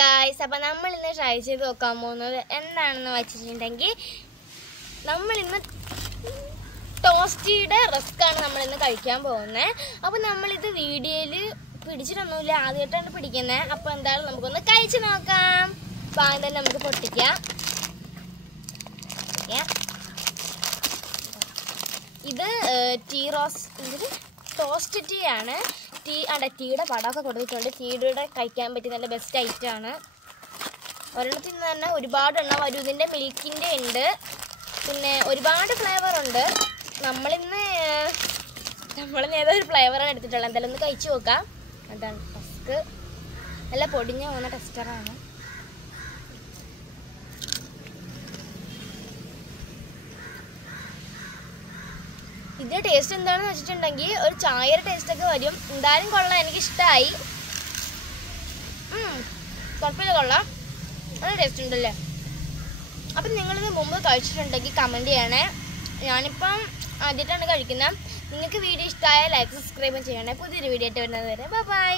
guys, അപ്പോൾ നമ്മൾ ഇന്ന് ട്രൈ ചെയ്ത് നോക്കാൻ പോകുന്നത് എന്താണെന്ന് വെച്ചിട്ടുണ്ടെങ്കിൽ നമ്മൾ ഇന്ന് ടോസ്റ്റിയുടെ റസ്ക് ആണ് നമ്മൾ ഇന്ന് കഴിക്കാൻ പോകുന്നത്. അപ്പോൾ നമ്മൾ ഇത് വീഡിയോയിൽ പിടിച്ചിട്ടൊന്നുമില്ല, ആദ്യമായിട്ടാണ് പിടിക്കുന്നത്. അപ്പോൾ എന്തായാലും നമുക്കൊന്ന് കഴിച്ചു നോക്കാം. അപ്പോൾ ആദ്യം തന്നെ നമുക്ക് പൊട്ടിക്കാം. ഇത് ടോസ്റ്റ് ടീ ആണ്. ടീയുടെ പടമൊക്കെ കൊടുത്തിട്ടുണ്ട്. ടീയുടെ കഴിക്കാൻ പറ്റിയ നല്ല ബെസ്റ്റ് ഐറ്റം ആണ്. ഒരെണ്ണത്തിൽ നിന്ന് തന്നെ ഒരുപാട് എണ്ണം വരും. ഇതിൻ്റെ മിൽക്കിൻ്റെ ഉണ്ട്, പിന്നെ ഒരുപാട് ഫ്ലേവർ ഉണ്ട്. നമ്മളിന്ന് ഏതൊരു ഫ്ലേവറാണ് എടുത്തിട്ടുള്ളത്. എന്തായാലും ഒന്ന് കഴിച്ചു നോക്കാം. അതാണ് ടസ്ക്, നല്ല പൊടിഞ്ഞു പോകുന്ന ടെസ്റ്ററാണ്. ഇതിൻ്റെ ടേസ്റ്റ് എന്താണെന്ന് വെച്ചിട്ടുണ്ടെങ്കിൽ ഒരു ചായയുടെ ടേസ്റ്റൊക്കെ വരും. എന്തായാലും കൊള്ളാം, എനിക്കിഷ്ടമായി. കുഴപ്പമില്ല, കൊള്ളാം, നല്ല ടേസ്റ്റ് ഉണ്ടല്ലേ. അപ്പം നിങ്ങളിത് മുമ്പ് കഴിച്ചിട്ടുണ്ടെങ്കിൽ കമൻറ്റ് ചെയ്യണേ. ഞാനിപ്പം ആദ്യമായിട്ടാണ് കഴിക്കുന്നത്. നിങ്ങൾക്ക് വീഡിയോ ഇഷ്ടമായ ലൈക്ക് സബ്സ്ക്രൈബും ചെയ്യണേ. പുതിയൊരു വീഡിയോ ആയിട്ട് വരുന്നത് വരെ ബൈ.